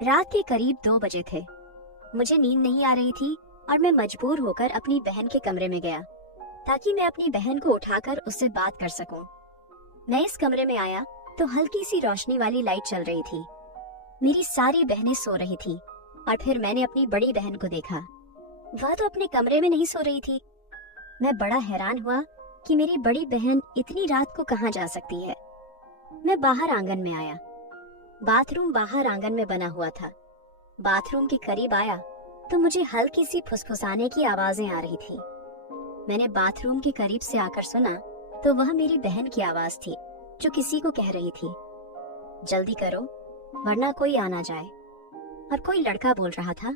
रात के करीब 2 बजे थे। मुझे नींद नहीं आ रही थी और मैं मजबूर होकर अपनी बहन के कमरे में गया ताकि मैं अपनी बहन को उठाकर उससे बात कर सकूं। मैं इस कमरे में आया तो हल्की सी रोशनी वाली लाइट चल रही थी। मेरी सारी बहनें सो रही थी और फिर मैंने अपनी बड़ी बहन को देखा। वह तो अपने कमरे में नहीं सो रही थी। मैं बड़ा हैरान हुआ कि मेरी बड़ी बहन इतनी रात को कहाँ जा सकती है। मैं बाहर आंगन में आया। बाथरूम बाहर आंगन में बना हुआ था। बाथरूम के करीब आया तो मुझे हल्की सी फुसफुसाने की आवाजें आ रही थी। मैंने बाथरूम के करीब से आकर सुना तो वह मेरी बहन की आवाज थी जो किसी को कह रही थी, जल्दी करो वरना कोई आ ना जाए। और कोई लड़का बोल रहा था,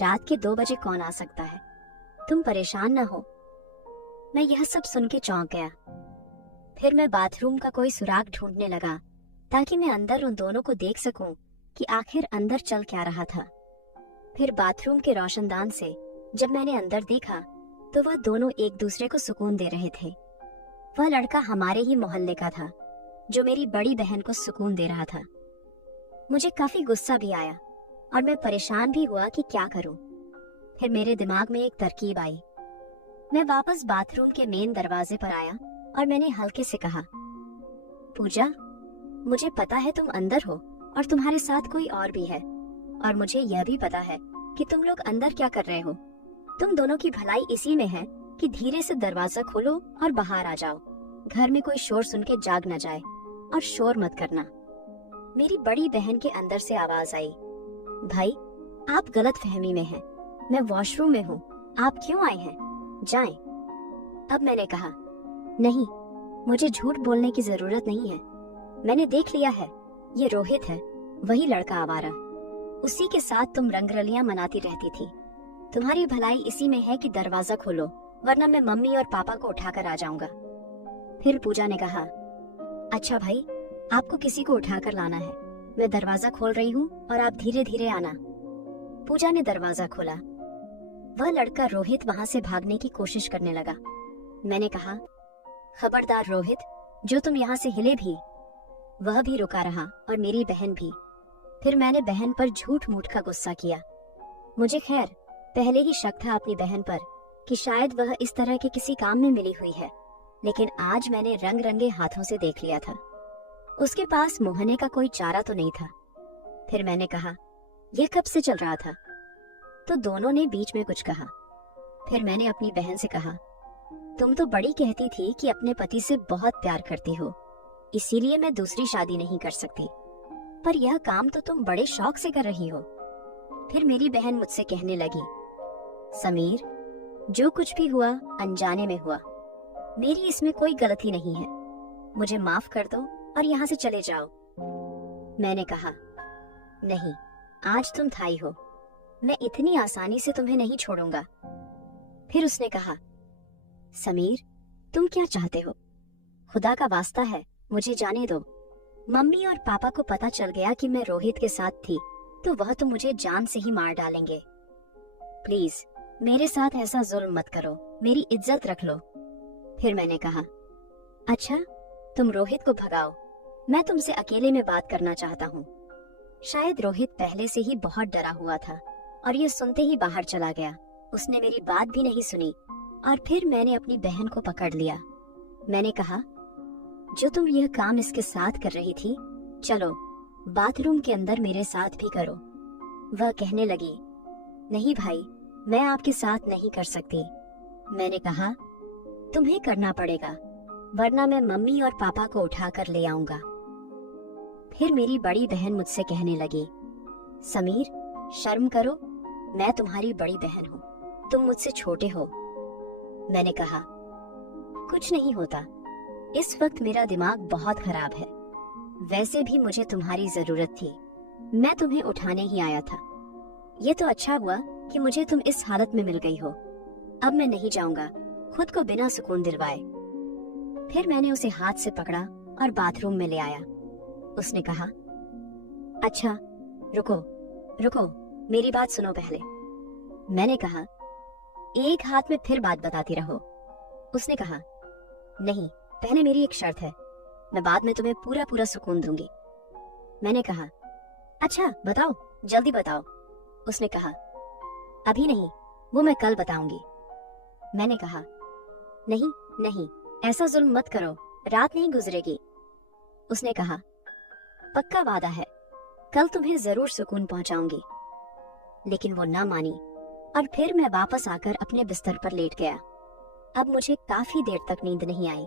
रात के 2 बजे कौन आ सकता है, तुम परेशान ना हो। मैं यह सब सुन के चौंक गया। फिर मैं बाथरूम का कोई सुराग ढूंढने लगा ताकि मैं अंदर उन दोनों को देख सकूं कि आखिर अंदर चल क्या रहा था। फिर बाथरूम के रोशनदान से जब मैंने अंदर देखा तो वह दोनों एक दूसरे को सुकून दे रहे थे। वह लड़का हमारे ही मोहल्ले का था जो मेरी बड़ी बहन को सुकून दे रहा था। मुझे काफी गुस्सा भी आया और मैं परेशान भी हुआ कि क्या करूं। फिर मेरे दिमाग में एक तरकीब आई। मैं वापस बाथरूम के मेन दरवाजे पर आया और मैंने हल्के से कहा, पूजा, मुझे पता है तुम अंदर हो और तुम्हारे साथ कोई और भी है, और मुझे यह भी पता है कि तुम लोग अंदर क्या कर रहे हो। तुम दोनों की भलाई इसी में है कि धीरे से दरवाजा खोलो और बाहर आ जाओ। घर में कोई शोर सुन के जाग न जाए, और शोर मत करना। मेरी बड़ी बहन के अंदर से आवाज आई, भाई आप गलत फहमी में हैं। मैं वॉशरूम में हूँ, आप क्यों आए हैं, जाएं। अब मैंने कहा, नहीं, मुझे झूठ बोलने की जरूरत नहीं है। मैंने देख लिया है, ये रोहित है, वही लड़का आवारा। उसी के साथ तुम रंगरलियां मनाती रहती थी। तुम्हारी भलाई इसी में है कि दरवाजा खोलो, वरना मैं मम्मी और पापा को उठाकर आ जाऊंगा। फिर पूजा ने कहा, अच्छा भाई, आपको किसी को उठाकर लाना है। मैं दरवाजा खोल रही हूँ और आप धीरे धीरे आना। पूजा ने दरवाजा खोला। वह लड़का रोहित वहां से भागने की कोशिश करने लगा। मैंने कहा, खबरदार रोहित, जो तुम यहाँ से हिले भी। वह भी रुका रहा और मेरी बहन भी। फिर मैंने बहन पर झूठ मूठ का गुस्सा किया। मुझे खैर पहले ही शक था अपनी बहन पर कि शायद वह इस तरह के किसी काम में मिली हुई है, लेकिन आज मैंने रंग रंगे हाथों से देख लिया था। उसके पास मुहने का कोई चारा तो नहीं था। फिर मैंने कहा, यह कब से चल रहा था? तो दोनों ने बीच में कुछ कहा। फिर मैंने अपनी बहन से कहा, तुम तो बड़ी कहती थी कि अपने पति से बहुत प्यार करती हो, इसीलिए मैं दूसरी शादी नहीं कर सकती, पर यह काम तो तुम बड़े शौक से कर रही हो। फिर मेरी बहन मुझसे कहने लगी, समीर, जो कुछ भी हुआ अनजाने में हुआ, मेरी इसमें कोई गलती नहीं है। मुझे माफ कर दो और यहाँ से चले जाओ। मैंने कहा, नहीं, आज तुम थाई हो, मैं इतनी आसानी से तुम्हें नहीं छोड़ूंगा। फिर उसने कहा, समीर, तुम क्या चाहते हो? खुदा का वास्ता है, मुझे जाने दो। मम्मी और पापा को पता चल गया कि मैं रोहित के साथ थी तो वह तो मुझे जान से ही मार डालेंगे। प्लीज मेरे साथ ऐसा जुल्म मत करो, मेरी इज्जत रख लो। फिर मैंने कहा, अच्छा, तुम रोहित को भगाओ, मैं तुमसे अकेले में बात करना चाहता हूँ। शायद रोहित पहले से ही बहुत डरा हुआ था और ये सुनते ही बाहर चला गया। उसने मेरी बात भी नहीं सुनी और फिर मैंने अपनी बहन को पकड़ लिया। मैंने कहा, जो तुम यह काम इसके साथ कर रही थी, चलो बाथरूम के अंदर मेरे साथ भी करो। वह कहने लगी, नहीं भाई, मैं आपके साथ नहीं कर सकती। मैंने कहा, तुम्हें करना पड़ेगा, वरना मैं मम्मी और पापा को उठाकर ले आऊंगा। फिर मेरी बड़ी बहन मुझसे कहने लगी, समीर, शर्म करो, मैं तुम्हारी बड़ी बहन हूँ, तुम मुझसे छोटे हो। मैंने कहा, कुछ नहीं होता, इस वक्त मेरा दिमाग बहुत खराब है। वैसे भी मुझे तुम्हारी जरूरत थी, मैं तुम्हें उठाने ही आया था। ये तो अच्छा हुआ कि मुझे तुम इस हालत में मिल गई हो। अब मैं नहीं जाऊंगा, खुद को बिना सुकून दिलवाए। फिर मैंने उसे हाथ से पकड़ा और बाथरूम में ले आया। उसने कहा, अच्छा रुको रुको, मेरी बात सुनो पहले। मैंने कहा, एक हाथ में फिर बात बताती रहो। उसने कहा, नहीं, पहले मेरी एक शर्त है, मैं बाद में तुम्हें पूरा पूरा सुकून दूंगी। मैंने कहा, अच्छा बताओ, जल्दी बताओ, उसने कहा। अभी नहीं, वो मैं कल बताऊंगी। मैंने कहा, नहीं नहीं, ऐसा जुल्म मत करो, रात नहीं गुजरेगी। उसने कहा, पक्का वादा है, कल तुम्हें जरूर सुकून पहुंचाऊंगी। लेकिन वो ना मानी और फिर मैं वापस आकर अपने बिस्तर पर लेट गया। अब मुझे काफी देर तक नींद नहीं आई।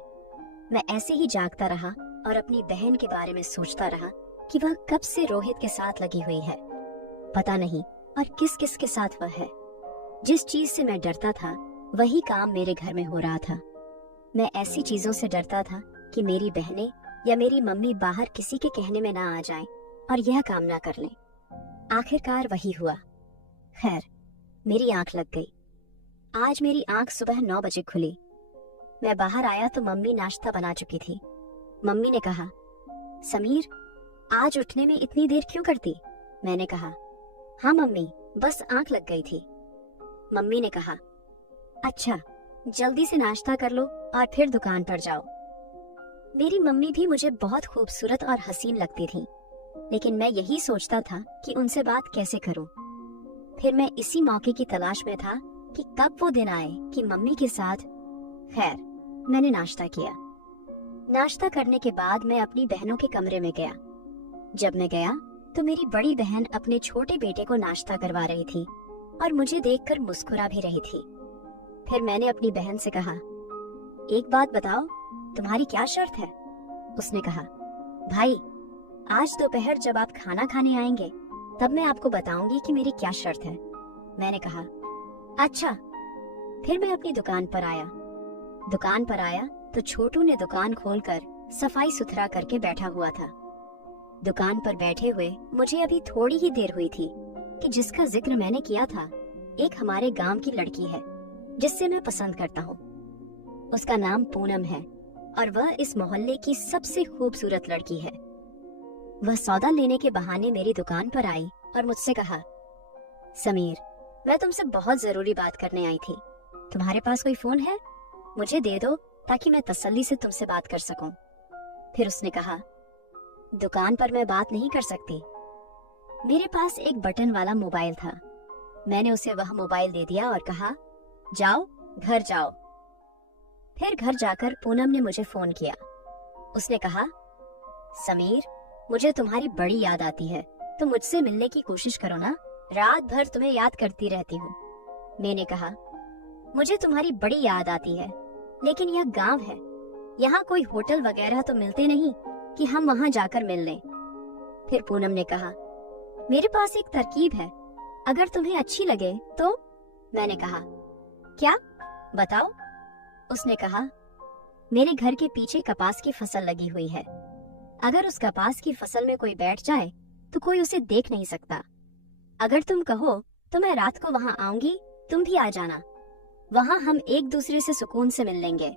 मैं ऐसे ही जागता रहा और अपनी बहन के बारे में सोचता रहा कि वह कब से रोहित के साथ लगी हुई है। पता नहीं और किस किस के साथ वह है। जिस चीज से मैं डरता था वही काम मेरे घर में हो रहा था। मैं ऐसी चीजों से डरता था कि मेरी बहनें या मेरी मम्मी बाहर किसी के कहने में ना आ जाएं और यह काम ना कर लें। आखिरकार वही हुआ। खैर, मेरी आंख लग गई। आज मेरी आंख सुबह 9 बजे खुली। मैं बाहर आया तो मम्मी नाश्ता बना चुकी थी। मम्मी ने कहा, समीर, आज उठने में इतनी देर क्यों करती? मैंने कहा, हाँ मम्मी, बस आंख लग गई थी। मम्मी ने कहा, अच्छा, जल्दी से नाश्ता कर लो और फिर दुकान पर जाओ। मेरी मम्मी भी मुझे बहुत खूबसूरत और हसीन लगती थी, लेकिन मैं यही सोचता था कि उनसे बात कैसे करूं। फिर मैं इसी मौके की तलाश में था कि कब वो दिन आए कि मम्मी के साथ। खैर, मैंने नाश्ता किया। नाश्ता करने के बाद मैं अपनी बहनों के कमरे में गया। जब मैं गया तो मेरी बड़ी बहन अपने छोटे बेटे को नाश्ता करवा रही थी और मुझे देखकर मुस्कुरा भी रही थी। फिर मैंने अपनी बहन से कहा, एक बात बताओ, तुम्हारी क्या शर्त है? उसने कहा, भाई, आज दोपहर जब आप खाना खाने आएंगे तब मैं आपको बताऊंगी कि मेरी क्या शर्त है। मैंने कहा, अच्छा। फिर मैं अपनी दुकान पर आया। दुकान पर आया तो छोटू ने दुकान खोलकर सफाई सुथरा करके बैठा हुआ था। दुकान पर बैठे हुए मुझे अभी थोड़ी ही देर हुई थी कि जिसका जिक्र मैंने किया था, एक हमारे गांव की लड़की है जिससे मैं पसंद करता हूँ। उसका नाम पूनम है और वह इस मोहल्ले की सबसे खूबसूरत लड़की है। वह सौदा लेने के बहाने मेरी दुकान पर आई और मुझसे कहा, समीर, मैं तुमसे बहुत जरूरी बात करने आई थी। तुम्हारे पास कोई फोन है? मुझे दे दो ताकि मैं तसल्ली से तुमसे बात कर सकूं। फिर उसने कहा, दुकान पर मैं बात नहीं कर सकती। मेरे पास एक बटन वाला मोबाइल था। मैंने उसे वह मोबाइल दे दिया और कहा, जाओ, घर जाओ। फिर घर जाकर पूनम ने मुझे फोन किया। उसने कहा, समीर, मुझे तुम्हारी बड़ी याद आती है, तो मुझसे मिलने की कोशिश करो ना, रात भर तुम्हें याद करती रहती हूँ। मैंने कहा, मुझे तुम्हारी बड़ी याद आती है, लेकिन यह गांव है, यहाँ कोई होटल वगैरह तो मिलते नहीं कि हम वहाँ जाकर मिल लें। फिर पूनम ने कहा, मेरे पास एक तरकीब है, अगर तुम्हें अच्छी लगे तो। मैंने कहा, क्या? बताओ। उसने कहा, मेरे घर के पीछे कपास की फसल लगी हुई है। अगर उस कपास की फसल में कोई बैठ जाए तो कोई उसे देख नहीं सकता। अगर तुम कहो तो मैं रात को वहाँ आऊंगी, तुम भी आ जाना। वहाँ हम एक दूसरे से सुकून से मिल लेंगे।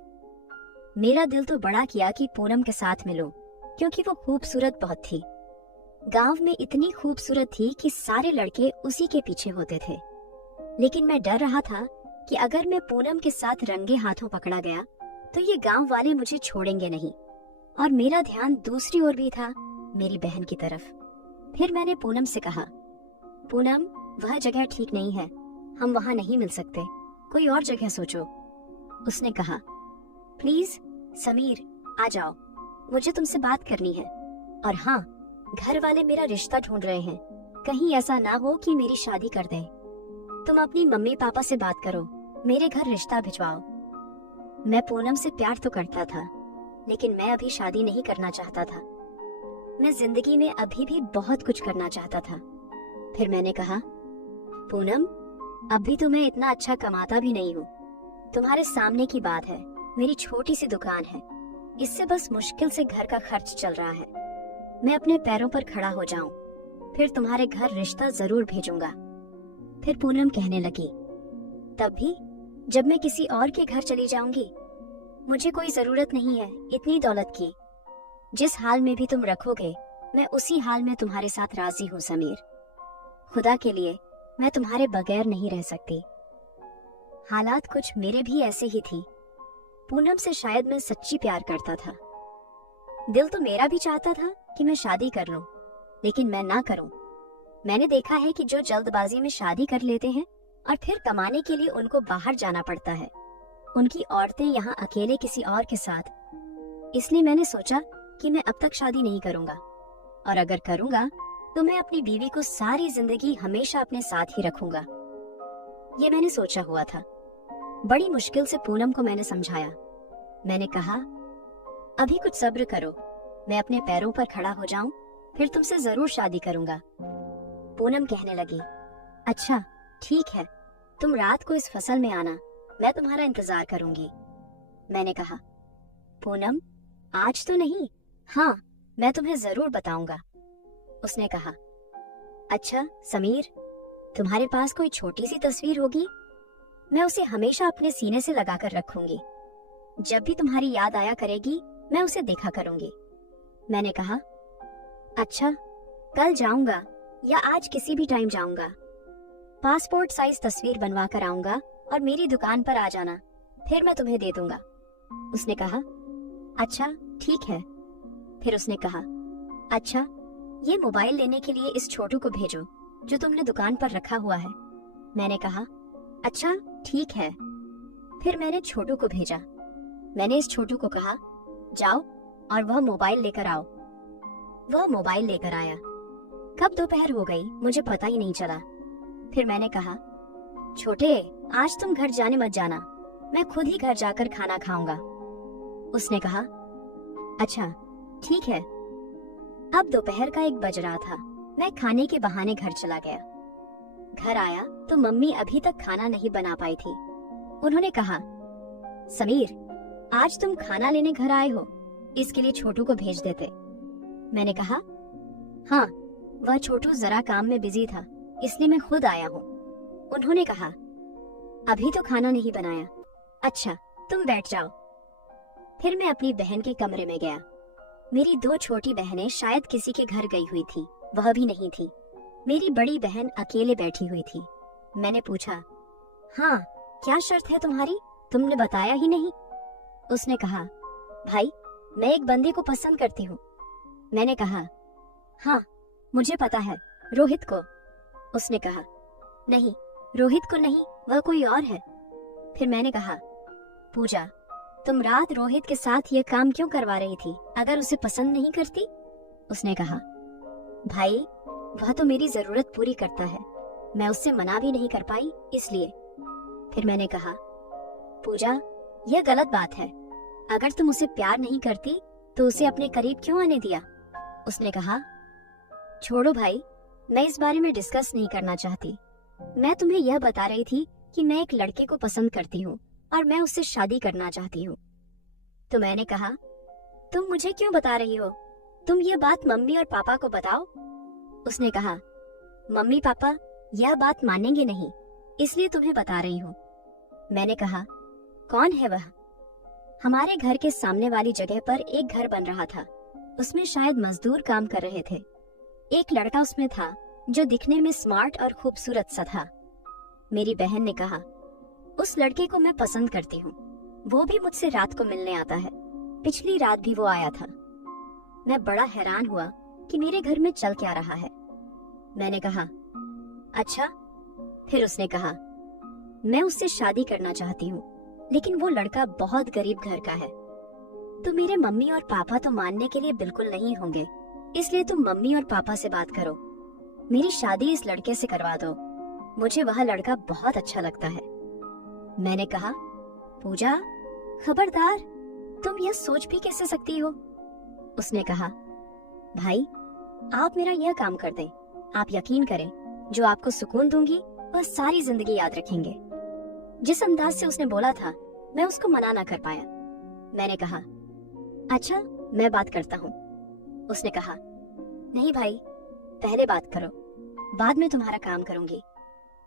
मेरा दिल तो बड़ा किया कि पूनम के साथ मिलूं, क्योंकि वो खूबसूरत बहुत थी। गांव में इतनी खूबसूरत थी कि सारे लड़के उसी के पीछे होते थे। लेकिन मैं डर रहा था कि अगर मैं पूनम के साथ रंगे हाथों पकड़ा गया तो ये गांव वाले मुझे छोड़ेंगे नहीं, और मेरा ध्यान दूसरी ओर भी था, मेरी बहन की तरफ। फिर मैंने पूनम से कहा, पूनम, वह जगह ठीक नहीं है, हम वहाँ नहीं मिल सकते, कोई और जगह सोचो। उसने कहा, प्लीज समीर, आ जाओ, मुझे तुमसे बात करनी है। और हाँ, घर वाले मेरा रिश्ता ढूंढ रहे हैं, कहीं ऐसा ना हो कि मेरी शादी कर दें। तुम अपनी मम्मी पापा से बात करो, मेरे घर रिश्ता भिजवाओ। मैं पूनम से प्यार तो करता था, लेकिन मैं अभी शादी नहीं करना चाहता था। मैं जिंदगी में अभी भी बहुत कुछ करना चाहता था। फिर मैंने कहा, पूनम, अभी तो मैं इतना अच्छा कमाता भी नहीं हूँ। तुम्हारे सामने की बात है, मेरी छोटी सी दुकान है, इससे बस मुश्किल से घर का खर्च चल रहा है। मैं अपने पैरों पर खड़ा हो जाऊं, फिर तुम्हारे घर रिश्ता जरूर भेजूंगा। फिर पूनम कहने लगी, तब भी जब मैं किसी और के घर चली जाऊंगी? मुझे कोई जरूरत नहीं है इतनी दौलत की। जिस हाल में भी तुम रखोगे, मैं उसी हाल में तुम्हारे साथ राजी हूँ समीर। खुदा के लिए मैं तुम्हारे बगैर नहीं रह सकती। हालात कुछ मेरे भी ऐसे ही थी। पूनम से शायद मैं सच्ची प्यार करता था। दिल तो मेरा भी चाहता था कि मैं शादी कर लूं, लेकिन मैं ना करूं, मैंने देखा है कि जो जल्दबाजी में शादी कर लेते हैं और फिर कमाने के लिए उनको बाहर जाना पड़ता है, उनकी औरतें यहाँ अकेले किसी और के साथ। इसलिए मैंने सोचा कि मैं अब तक शादी नहीं करूंगा, और अगर करूंगा तो मैं अपनी बीवी को सारी जिंदगी हमेशा अपने साथ ही रखूंगा। ये मैंने सोचा हुआ था। बड़ी मुश्किल से पूनम को मैंने समझाया। मैंने कहा, अभी कुछ सब्र करो, मैं अपने पैरों पर खड़ा हो जाऊं, फिर तुमसे जरूर शादी करूंगा। पूनम कहने लगी, अच्छा ठीक है, तुम रात को इस फसल में आना, मैं तुम्हारा इंतजार करूंगी। मैंने कहा, पूनम आज तो नहीं, हाँ मैं तुम्हें जरूर बताऊंगा। उसने कहा, अच्छा समीर, तुम्हारे पास कोई छोटी सी तस्वीर होगी? मैं उसे हमेशा अपने सीने से लगाकर रखूंगी। जब भी तुम्हारी याद आया करेगी मैं उसे देखा करूंगी। मैंने कहा, अच्छा कल जाऊंगा या आज किसी भी टाइम जाऊंगा। पासपोर्ट साइज तस्वीर बनवा कर आऊंगा और मेरी दुकान पर आ जाना, फिर मैं तुम्हें दे दूंगा। उसने कहा, अच्छा ठीक है। फिर उसने कहा, अच्छा ये मोबाइल लेने के लिए इस छोटू को भेजो जो तुमने दुकान पर रखा हुआ है। मैंने कहा, अच्छा ठीक है। फिर मैंने छोटू को भेजा। मैंने इस छोटू को कहा, जाओ और वह मोबाइल लेकर आओ। वह मोबाइल लेकर आया। कब दोपहर हो गई मुझे पता ही नहीं चला। फिर मैंने कहा, छोटे आज तुम घर जाने मत जाना, मैं खुद ही घर जाकर खाना खाऊंगा। उसने कहा, अच्छा ठीक है। अब दोपहर का 1 बज रहा था। मैं खाने के बहाने घर चला गया। घर आया तो मम्मी अभी तक खाना नहीं बना पाई थी। उन्होंने कहा, समीर आज तुम खाना लेने घर आए हो, इसके लिए छोटू को भेज देते। मैंने कहा, हाँ वह छोटू जरा काम में बिजी था, इसलिए मैं खुद आया हूँ। उन्होंने कहा, अभी तो खाना नहीं बनाया, अच्छा तुम बैठ जाओ। फिर मैं अपनी बहन के कमरे में गया। मेरी 2 छोटी बहनें शायद किसी के घर गई हुई थी, वह भी नहीं थी। मेरी बड़ी बहन अकेले बैठी हुई थी। मैंने पूछा, हाँ क्या शर्त है तुम्हारी, तुमने बताया ही नहीं। उसने कहा, भाई मैं एक बंदे को पसंद करती हूँ। मैंने कहा, हाँ मुझे पता है, रोहित को। उसने कहा, नहीं रोहित को नहीं, वह कोई और है। फिर मैंने कहा, पूजा तुम रात रोहित के साथ ये काम क्यों करवा रही थी, अगर उसे पसंद नहीं करती? उसने कहा, भाई वह तो मेरी जरूरत पूरी करता है, मैं उससे मना भी नहीं कर पाई इसलिए। फिर मैंने कहा, पूजा यह गलत बात है, अगर तुम उसे प्यार नहीं करती तो उसे अपने करीब क्यों आने दिया? उसने कहा, छोड़ो भाई, मैं इस बारे में डिस्कस नहीं करना चाहती। मैं तुम्हें यह बता रही थी कि मैं एक लड़के को पसंद करती हूँ और मैं उससे शादी करना चाहती हूँ। तो मैंने कहा, तुम मुझे क्यों बता रही हो, तुम ये बात मम्मी और पापा को बताओ। उसने कहा, मम्मी पापा यह बात मानेंगे नहीं, इसलिए तुम्हें बता रही हूँ। मैंने कहा, कौन है वह? हमारे घर के सामने वाली जगह पर एक घर बन रहा था, उसमें शायद मजदूर काम कर रहे थे। एक लड़का उसमें था जो दिखने में स्मार्ट और खूबसूरत सा था। मेरी बहन ने कहा, उस लड़के को मैं पसंद करती हूँ, वो भी मुझसे रात को मिलने आता है, पिछली रात भी वो आया था। मैं बड़ा हैरान हुआ कि मेरे घर में चल क्या रहा है। मैंने कहा, अच्छा। फिर उसने कहा, मैं उससे शादी करना चाहती हूँ, लेकिन वो लड़का बहुत गरीब घर का है। तो मेरे मम्मी और पापा तो मानने के लिए बिल्कुल नहीं होंगे, इसलिए तुम मम्मी और पापा से बात करो, मेरी शादी इस लड़के से करवा दो, मुझे वह लड़का बहुत अच्छा लगता है। मैंने कहा, पूजा खबरदार, तुम यह सोच भी कैसे सकती हो? उसने कहा, भाई आप मेरा यह काम कर दें, आप यकीन करें, जो आपको सुकून दूंगी वह सारी जिंदगी याद रखेंगे। जिस अंदाज से उसने बोला था, मैं उसको मना ना कर पाया। मैंने कहा, अच्छा मैं बात करता हूँ। उसने कहा, नहीं भाई, पहले बात करो, बाद में तुम्हारा काम करूंगी।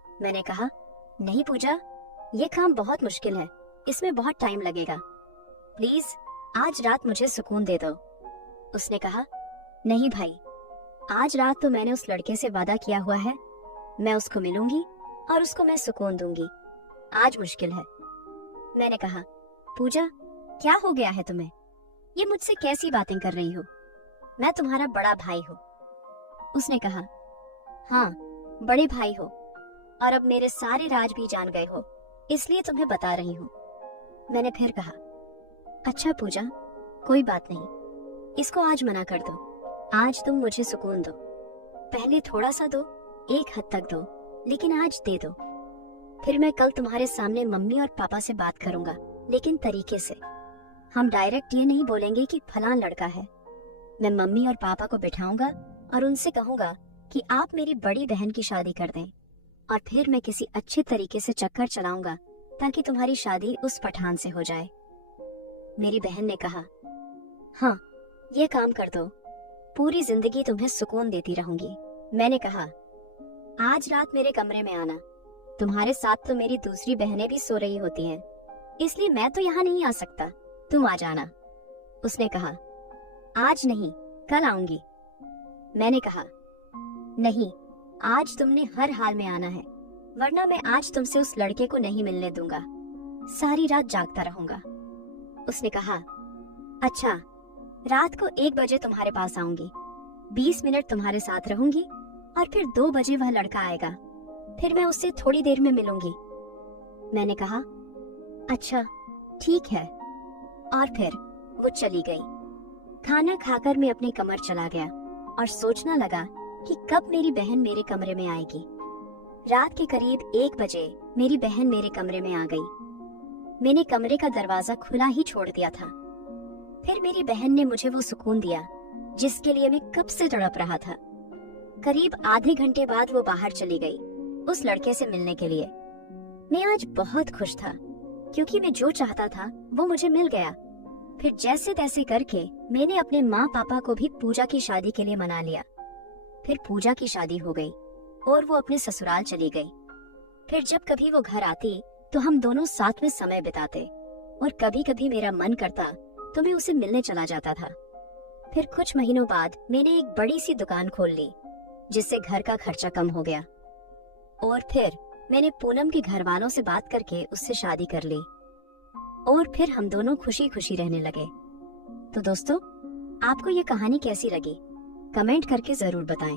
मैंने कहा, नहीं पूजा, ये काम बहुत मुश्किल है, इसमें बहुत टाइम लगेगा, प्लीज आज रात मुझे सुकून दे दो। उसने कहा, नहीं भाई, आज रात तो मैंने उस लड़के से वादा किया हुआ है, मैं उसको मिलूंगी और उसको मैं सुकून दूंगी, आज मुश्किल है। मैंने कहा, पूजा क्या हो गया है तुम्हें, ये मुझसे कैसी बातें कर रही हो, मैं तुम्हारा बड़ा भाई हूँ। उसने कहा, हाँ, बड़े भाई हो और अब मेरे सारे राज भी जान गए हो, इसलिए तुम्हें बता रही हूँ। मैंने फिर कहा, अच्छा पूजा, कोई बात नहीं, इसको आज मना कर दो। आज तुम मुझे सुकून दो, पहले थोड़ा सा दो, एक हद तक दो, लेकिन आज दे दो। फिर मैं कल तुम्हारे सामने मम्मी और पापा से बात करूंगा, लेकिन तरीके से। हम डायरेक्ट ये नहीं बोलेंगे कि फलां लड़का है। मैं मम्मी और पापा को बिठाऊंगा और उनसे कहूंगा कि आप मेरी बड़ी बहन की शादी कर दें, और फिर मैं किसी अच्छे तरीके से चक्कर चलाऊंगा ताकि तुम्हारी शादी उस पठान से हो जाए। मेरी बहन ने कहा, हाँ, ये काम कर दो, पूरी जिंदगी तुम्हें सुकून देती रहूंगी। मैंने कहा, आज रात मेरे कमरे में आना, तुम्हारे साथ तो मेरी दूसरी बहनें भी सो रही होती हैं, इसलिए मैं तो यहाँ नहीं आ सकता, तुम आ जाना। उसने कहा, आज नहीं, कल आऊंगी। मैंने कहा, नहीं, आज तुमने हर हाल में आना है, वरना मैं आज तुमसे उस लड़के को नहीं मिलने दूंगा, सारी रात जागता रहूंगा। उसने कहा, अच्छा, रात को 1 बजे तुम्हारे पास आऊंगी, 20 मिनट तुम्हारे साथ रहूंगी, और फिर 2 बजे वह लड़का आएगा, फिर मैं उससे थोड़ी देर में मिलूंगी। मैंने कहा, अच्छा, ठीक है। और फिर वो चली गई। खाना खाकर मैं अपने कमर चला गया और सोचना लगा कि कब मेरी बहन मेरे कमरे में आएगी। रात के करीब 1 बजे मेरी बहन मेरे कमरे में आ गई। मैंने कमरे का दरवाजा खुला ही छोड़ दिया था। फिर मेरी बहन ने मुझे वो सुकून दिया जिसके लिए मैं कब से तड़प रहा था। करीब आधे घंटे बाद वो बाहर चली गई उस लड़के से मिलने के लिए। मैं आज बहुत खुश था क्योंकि मैं जो चाहता था वो मुझे मिल गया। फिर जैसे तैसे करके मैंने अपने माँ पापा को भी पूजा की शादी के लिए मना लिया। फिर पूजा की शादी हो गई और वो अपने ससुराल चली गई। फिर जब कभी वो घर आती तो हम दोनों साथ में समय बिताते, और कभी कभी मेरा मन करता तो मैं उसे मिलने चला जाता था। फिर कुछ महीनों बाद मैंने एक बड़ी सी दुकान खोल ली जिससे घर का खर्चा कम हो गया। और फिर मैंने पूनम के घर वालों से बात करके उससे शादी कर ली, और फिर हम दोनों खुशी खुशी रहने लगे। तो दोस्तों, आपको ये कहानी कैसी लगी? कमेंट करके जरूर बताएं।